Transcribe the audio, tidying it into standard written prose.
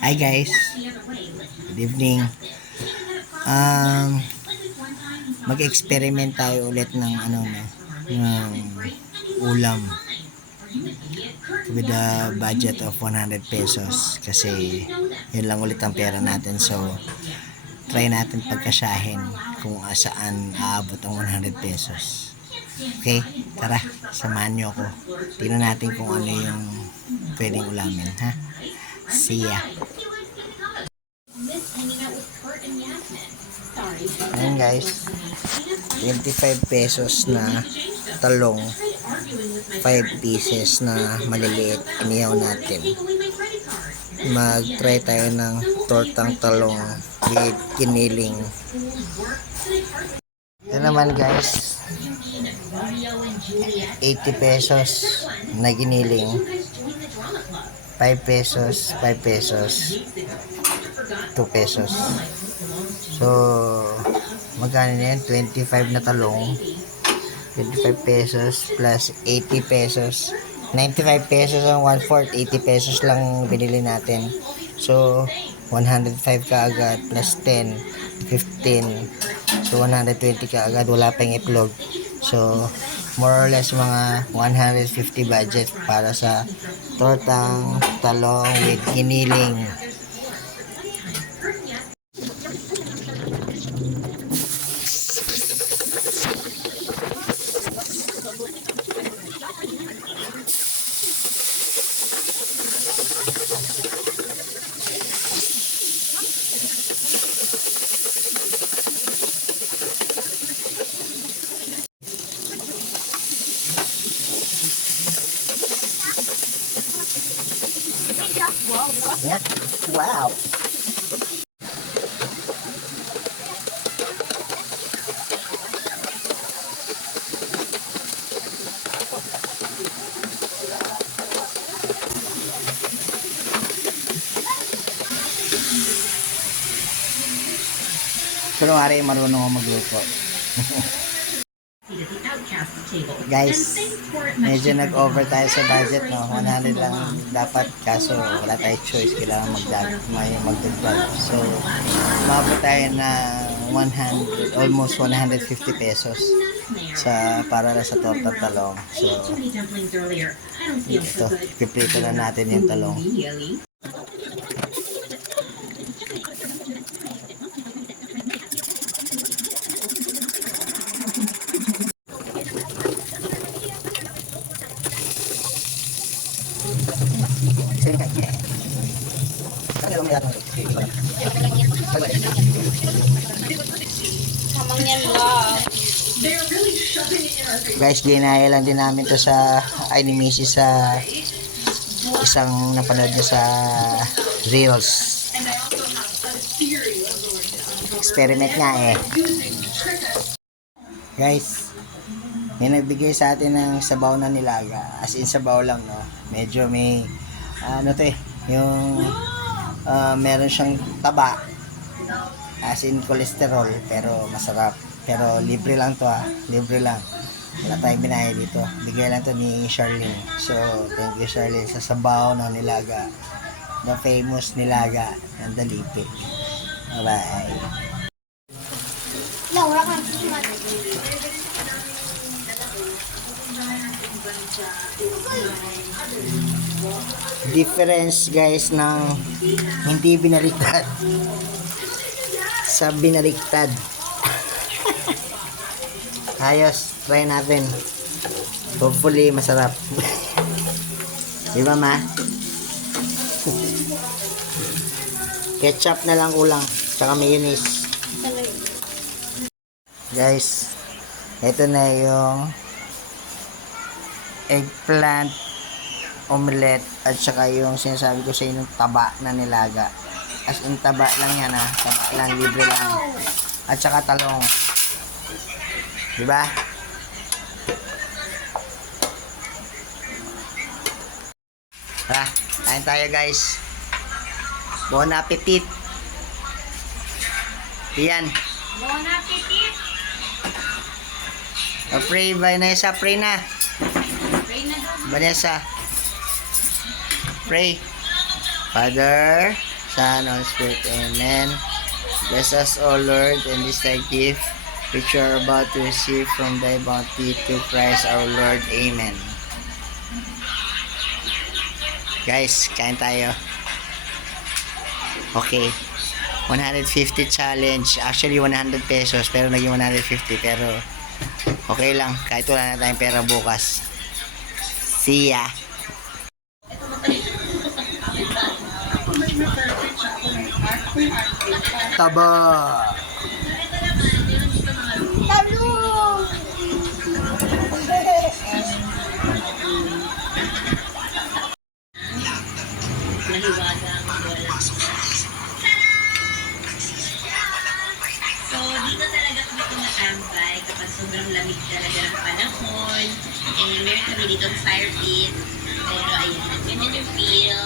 Hi guys, good evening. Mag-experiment tayo ulit ng ng ulam with a budget of 100 pesos kasi yun lang ulit ang pera natin. So try natin pagkasyahin kung saan aabot ang 100 pesos. Okay, tara, samahan nyo ako. Tingnan natin kung ano yung pwedeng ulamin, ha? See ya. Ayan guys, 25 pesos na talong, 5 pieces na maliliit, inihaw natin. Mag-try tayo ng tortang talong with kiniling. Ito naman guys, 80 pesos na giniling, 5 pesos, 5 pesos, 2 pesos. So, magkano na yan? 25 na talong, 25 pesos plus 80 pesos. 95 pesos ang 1/4, 80 pesos lang binili natin. So, 105 ka agad plus 10, 15. So, 120 ka agad, wala pang itlog. So, more or less mga 150 budget para sa tortang talong with giniling. Yep. Wow. Pero mari marunong ako magluto. Guys, medyo nag-over tayo sa budget, no? 100 lang dapat, kaso wala tayong choice, kailangan magdagdag. So, mabot tayo ng 100, almost 150 pesos para sa torta talong. So, ito, piprito na natin yung talong. Guys, ginaya lang din namin to sa ni Mrs. sa isang napanood niya sa Reels. Experiment nga eh. Guys, may nagbigay sa atin ng sabaw na nilaga. As in sabaw lang, no? Medyo may yung meron siyang taba, as in cholesterol, pero masarap. Pero libre lang to, libre lang, wala tayong binayad dito, bigay lang to ni Charlene. So thank you Charlene sa sabaw ng nilaga, the famous nilaga ng Dalipig. Bye bye. Difference guys ng hindi binaliktad sa binaliktad. Ayos, try natin. Hopefully masarap. Di ba ma? Ketchup na lang kulang, tsaka mayonnaise. Guys, ito na yung eggplant omelette at saka yung sinasabi ko sa inyo taba na nilaga. As in taba lang yan, taba lang, libre lang. At saka talong. Diba? Tara, kain tayo guys. Bon appetit. Yan. Bon appetit. Pray, Vanessa, pray na. Pray na daw. Vanessa. Pray. Father, Son, Holy Spirit. Amen. Bless us, O Lord, and this thy gift, which you are about to receive from thy bounty to Christ our Lord. Amen. Guys, kain tayo. Okay. 150 challenge. Actually, 100 pesos. Pero naging 150. Pero, okay lang. Kahit wala na tayong pera bukas. See ya. Taba. Mahiwaga ang bola. So, dito talaga kami tumatambay kapag sobrang lamig talaga ng panahon. And meron kami dito fire pit. Pero ayan, ganyan yung feel.